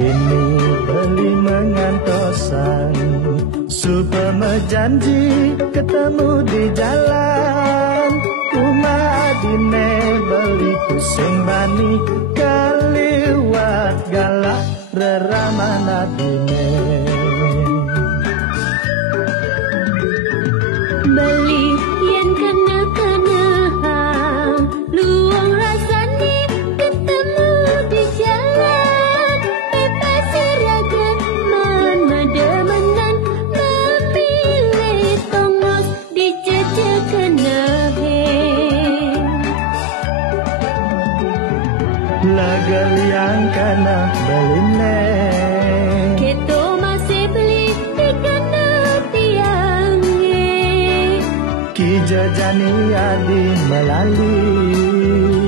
Dini beli mengantosan, supaya janji ketemu di jalan. Rumah dine beli pusing bani, kaliwat galak reramana dine. Beli yang kena-kenaan, luang rasani ketemu di jalan. Bebas seragam menemenan, memilih tongos di jejak kenahe. Lagal yang kena beline, Kita masih beli di kena tiangnya. ki jajani adi melali.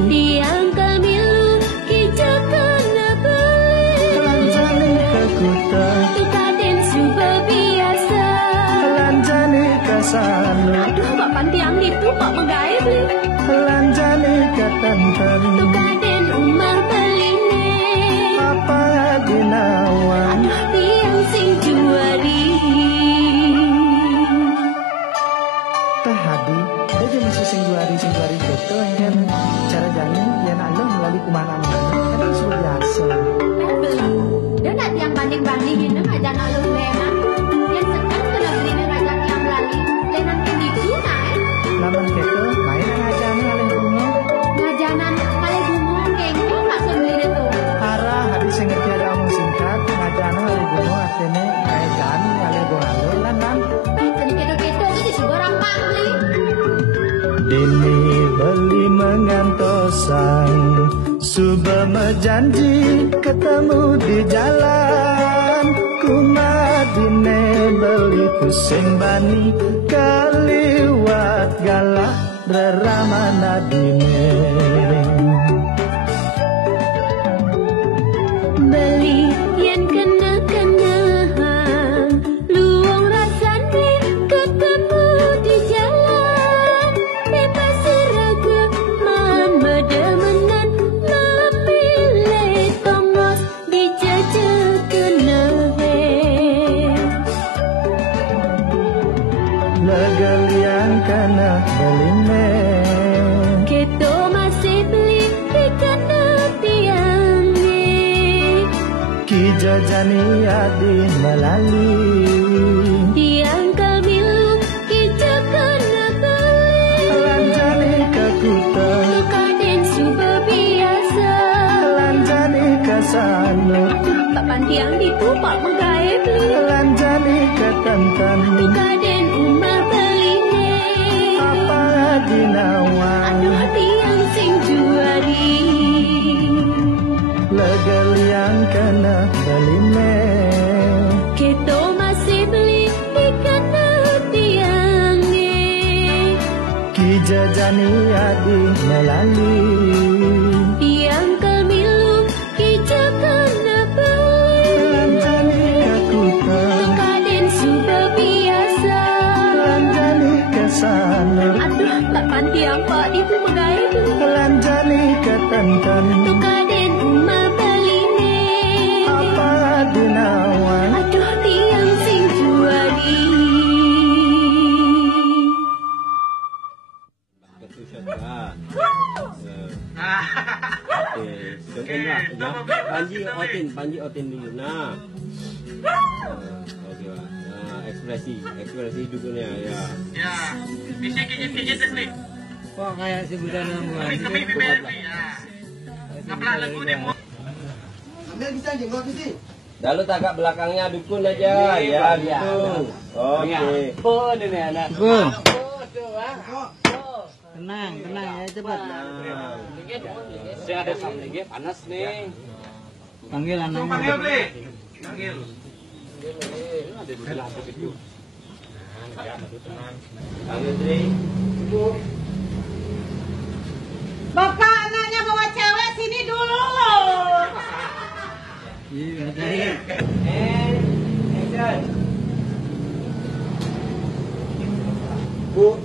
Tiang kamilu kita kena beli. Lanjani ke kuta, Tukaden super biasa. lanjani ke sanu, Aduh, Pak Pantiang itu Pak Menggaya beli. lanjani ke tantan. Tukaden umar beli ne. Apa ginawan, Aduh, tiang sing juari. teh hadi, dia je masih singguari gitu kan. Cara jani, ya nak lo melalui kumanan-kumanan, kan itu sudah biasa. Beli. Dia nak tiang banding-banding ini ngajak nak lu lenan. Yang sekarang kena beli ni ngajak tiang belali. Lenan kendi cuna Namun gitu, main ngajani alih bunga. Ngajanan kali bunga kengnya maksud beli itu. Hara habis yang ngerti ada omong singkat, ngajani alih bunga akhirnya ngajani alih bunga lo lan. Jadi kedo-kedo itu disebut orang Pak beli. Dini beli mengantosan, supaya janji ketemu di jalan. Kumadine beli pusing bani, kaliwat galak reramana dine. Beli yang kena-kenaan, luang rasani ketemu di jalan. Bebas seragam menemenan, memilih tongos di jejak kenahe. Legal yang kena beline, Kita masih beli di kena tiangnya. ki jajani adi melali. Tiang kamilu kita kena beli. Lanjani ke kuta, Tukaden super biasa. lanjani ke sanu, Pak Pantiang itu Pak Menggaya beli. lanjani ke tantan. Tukaden umar beli ne. Apa ginawan, Aduh, tiang sing juari. legal yang kena beline, Kita masih beli di kena tiangnya. ki jajani adi melali. Tiang kamilu kita kena beli. Lanjani ke kuta, Tukaden super biasa. lanjani ke sanu, Aduh, Pak Pantiang Pak itu Menggaya beli. lanjani ke tantan. Tukaden umar beli ne. Apa ginawan, Aduh, tiang sing juari. Panji otin dulu. Nah, oke lah. Nah, ekspresi dukunnya ya. Ya, bisa kijit-kijit nih. Kok kayak si Buddha nambah? Kami BRB ya. Ngaplak lagu deh mau. Ambil bisa jenggot sih. Lalu tagak belakangnya dukun aja, ya gitu. Oke. Pun ini anak. Kun, Tenang ya cepat. Saya ada samling panas nih. Panggil Panggil anaknya. beli. Panggil. Panggil Tri. Bapak anaknya bawa cewek sini dulu loh. Iya, tadi. Action. Bu,